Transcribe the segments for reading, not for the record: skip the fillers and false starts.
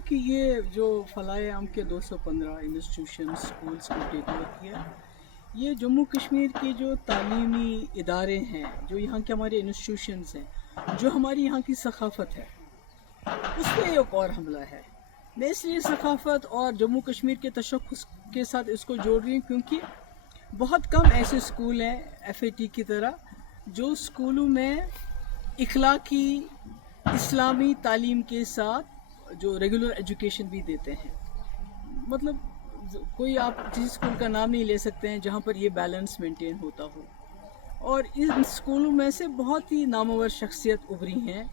कि ये जो फलाए आम के 215 इंस्टीट्यूशन स्कूल्स को टेक ओवर किया, ये जम्मू कश्मीर के जो तालीमी इदारे हैं, जो यहाँ के हमारे इंस्टीट्यूशंस हैं, जो हमारी यहाँ की सकाफ़त है, उस पर एक और हमला है। मैं इसलिए सकाफ़त और जम्मू कश्मीर के तशख़्ख़ुस के साथ इसको जोड़ रही हूँ क्योंकि बहुत कम ऐसे स्कूल हैं FAT की तरह जो स्कूलों में इखलाकी इस्लामी तालीम के साथ जो रेगुलर एजुकेशन भी देते हैं। मतलब कोई आप किसी स्कूल का नाम नहीं ले सकते हैं जहाँ पर ये बैलेंस मेंटेन होता हो। और इन स्कूलों में से बहुत ही नामवर शख्सियत उभरी हैं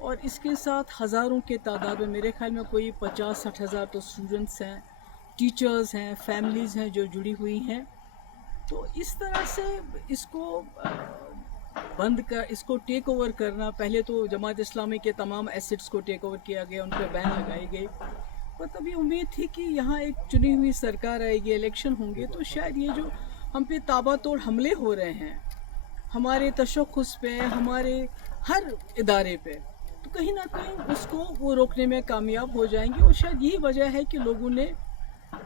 और इसके साथ हज़ारों के तादाद में, मेरे ख्याल में कोई 50-60 हज़ार तो स्टूडेंट्स हैं, टीचर्स हैं, फैमिलीज़ हैं जो जुड़ी हुई हैं। तो इस तरह से इसको इसको टेक ओवर करना, पहले तो जमात इस्लामी के तमाम एसेट्स को टेक ओवर किया गया, उन पर बैन लगाई गई। पर तभी उम्मीद थी कि यहाँ एक चुनी हुई सरकार आएगी, इलेक्शन होंगे, तो शायद ये जो हम पे ताबड़तोड़ हमले हो रहे हैं हमारे तशख़्ख़ुस पे, हमारे हर इदारे पे, तो कहीं ना कहीं उसको वो रोकने में कामयाब हो जाएंगे। और शायद यही वजह है कि लोगों ने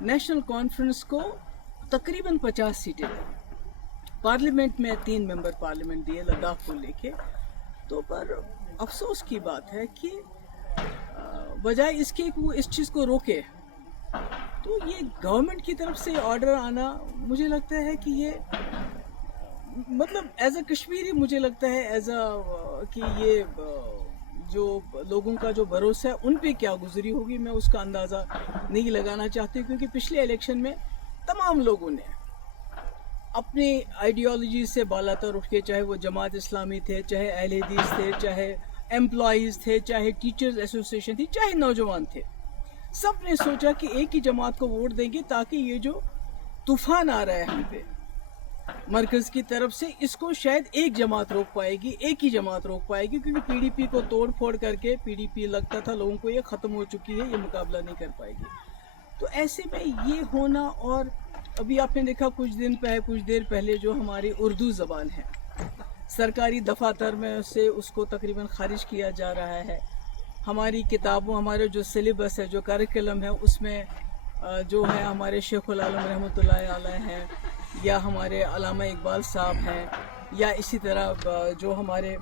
नेशनल कॉन्फ्रेंस को तकरीबन 50 सीटें दी, पार्लियामेंट में 3 मेंबर पार्लियामेंट दिए लद्दाख को लेके। तो पर अफसोस की बात है कि बजाय इसके वो इस चीज़ को रोके, तो ये गवर्नमेंट की तरफ से ऑर्डर आना, मुझे लगता है कि ये मतलब एज अ कश्मीरी मुझे लगता है कि ये जो लोगों का जो भरोसा है उन पे क्या गुजरी होगी, मैं उसका अंदाज़ा नहीं लगाना चाहती। क्योंकि पिछले इलेक्शन में तमाम लोगों ने अपनी आइडियोलॉजी से बालातर उठ के, चाहे वो जमात इस्लामी थे, चाहे अहले हदीस थे, चाहे एम्प्लॉइज़ थे, चाहे टीचर्स एसोसिएशन थी, चाहे नौजवान थे, सब ने सोचा कि एक ही जमात को वोट देंगे ताकि ये जो तूफान आ रहा है हम पे मरकज़ की तरफ से, इसको शायद एक जमात रोक पाएगी, एक ही जमात रोक पाएगी। क्योंकि PDP को तोड़ फोड़ करके PDP लगता था लोगों को ये ख़त्म हो चुकी है, ये मुकाबला नहीं कर पाएगी। तो ऐसे में ये होना, और अभी आपने देखा कुछ देर पहले जो हमारी उर्दू ज़बान है, सरकारी दफातर में से उसको तकरीबन खारिज किया जा रहा है। हमारी किताबों, हमारे जो सिलेबस है, जो करिकुलम है, उसमें जो है हमारे शेखुल आलम रहमतुल्लाह अलैह हैं, या हमारे अल्लामा इकबाल साहब हैं, या इसी तरह जो हमारे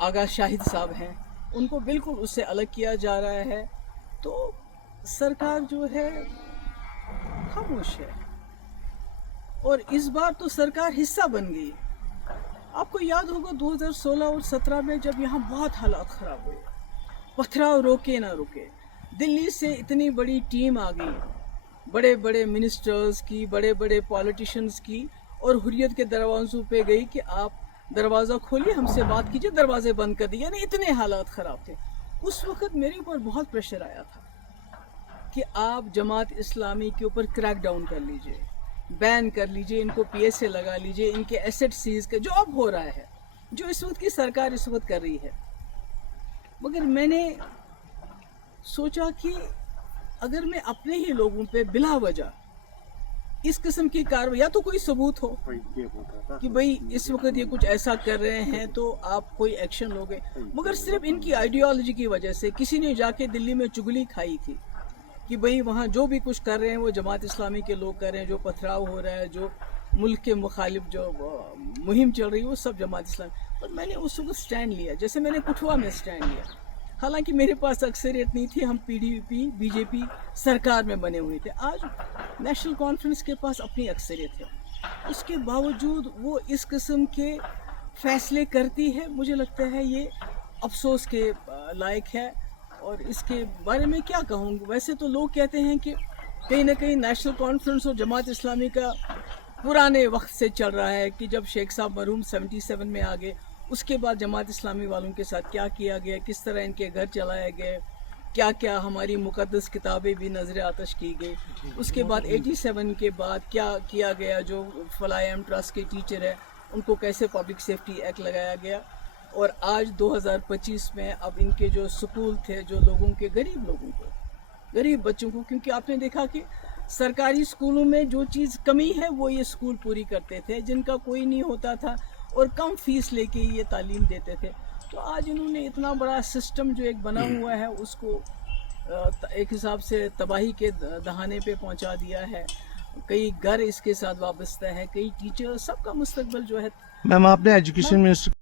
आगा शाहिद साहब हैं, उनको बिल्कुल उससे अलग किया जा रहा है। तो सरकार जो है खामोश है, और इस बार तो सरकार हिस्सा बन गई। आपको याद होगा 2016 और 17 में जब यहाँ बहुत हालात ख़राब हुए, पथराव रोके ना रुके, दिल्ली से इतनी बड़ी टीम आ गई, बड़े बड़े मिनिस्टर्स की, बड़े बड़े पॉलिटिशियंस की, और हुर्रियत के दरवाज़ों पे गई कि आप दरवाज़ा खोलिए, हमसे बात कीजिए, दरवाजे बंद कर दिए। यानी इतने हालात ख़राब थे। उस वक़्त मेरे ऊपर बहुत प्रेशर आया था कि आप जमात इस्लामी के ऊपर क्रैक डाउन कर लीजिए, बैन कर लीजिए, इनको PSA लगा लीजिए, इनके एसेट सीज के, जो अब हो रहा है, जो इस वक्त की सरकार इस वक्त कर रही है। मगर मैंने सोचा कि अगर मैं अपने ही लोगों पे बिला वजह इस किस्म की कार्रवाई, या तो कोई सबूत हो कि भाई इस वक्त ये कुछ ऐसा कर रहे हैं तो आप कोई एक्शन लोगे, मगर सिर्फ इनकी आइडियोलॉजी की वजह से किसी ने जाके दिल्ली में चुगली खाई थी कि भाई वहाँ जो भी कुछ कर रहे हैं वो जमात इस्लामी के लोग कर रहे हैं, जो पथराव हो रहा है, जो मुल्क के मुखालिफ जो मुहिम चल रही है, वो सब जमात इस्लामी। पर मैंने उस वक्त स्टैंड लिया, जैसे मैंने कठुआ में स्टैंड लिया। हालांकि मेरे पास अक्सरियत नहीं थी, हम PDP BJP सरकार में बने हुए थे। आज नेशनल कॉन्फ्रेंस के पास अपनी अक्सरियत है, उसके बावजूद वो इस किस्म के फैसले करती है। मुझे लगता है ये अफसोस के लायक है। और इसके बारे में क्या कहूँगी, वैसे तो लोग कहते हैं कि कहीं ना कहीं नेशनल कॉन्फ्रेंस और जमात इस्लामी का पुराने वक्त से चल रहा है कि जब शेख साहब मरहूम 77 में आ गए, उसके बाद जमात इस्लामी वालों के साथ क्या किया गया, किस तरह इनके घर चलाए गए, क्या क्या हमारी मुक़द्दस किताबें भी नजर आतश की गई, उसके बाद 87 के बाद क्या किया गया, जो फलाएम ट्रस्ट के टीचर है उनको कैसे पब्लिक सेफ्टी एक्ट लगाया गया, और आज 2025 में अब इनके जो स्कूल थे, जो लोगों के गरीब बच्चों को, क्योंकि आपने देखा कि सरकारी स्कूलों में जो चीज़ कमी है वो ये स्कूल पूरी करते थे, जिनका कोई नहीं होता था और कम फीस लेके ये तालीम देते थे। तो आज इन्होंने इतना बड़ा सिस्टम जो एक बना हुआ है उसको ایک حساب سے تباہی کے دہانے پہ پہنچا دیا ہے. کئی گھر اس کے ساتھ وابستہ ہے, کئی ٹیچر, سب کا مستقبل جو ہے. میم آپ نے ایجوکیشن منسٹر